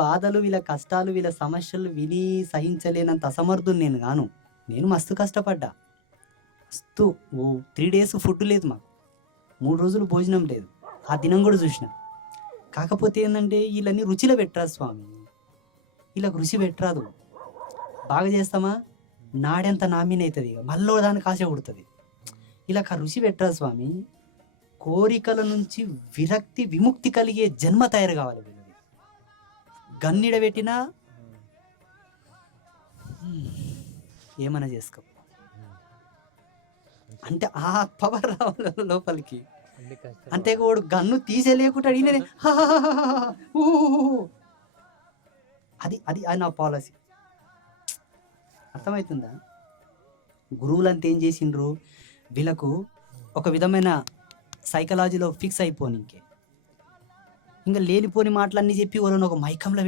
బాధలు, వీళ్ళ కష్టాలు, వీళ్ళ సమస్యలు విని సహించలేనంత అసమర్థుడిని నేను గాను. నేను మస్తు కష్టపడ్డా. మస్తు ఓ 3 డేస్ ఫుడ్ లేదు మాకు. 3 రోజులు భోజనం లేదు. ఆ దినం గూడా జూషినా. కాకపోతే ఏందంటే ఈళ్ళని రుచిలో పెట్టరాదు స్వామి. ఈళ్ళకి రుచి పెట్టరాదు. బాగా చేస్తామా నాడెంత నా మీనైతది ఇగ. మళ్ళో దానికి ఆశ పుడతది. ఈళ్ళకి ఆ రుచి పెట్టరాదు స్వామి. కోరికల నుంచి విరక్తి, విముక్తి కలిగే జన్మ తయారు గావాలి వీళ్ళది. గన్నిడ పెట్టినా ఏమన్నా చేసుకో. అంటే ఆ పవర్ రావాలి లోపలికి. అన్ని కష్టాలు అంతే వాడు గన్ను తీసేయలేకుంటే ఈయననే ఊ అది అది అది నా పాలసీ. అర్థమవుతుందా? గురువులంతా ఏం చేసిండ్రు వీళ్ళకు ఒక విధమైన సైకాలజీలో ఫిక్స్ అయిపోని ఇంకే ఇంకా లేనిపోని మాటలన్నీ చెప్పి వాళ్ళని ఒక మైకంలో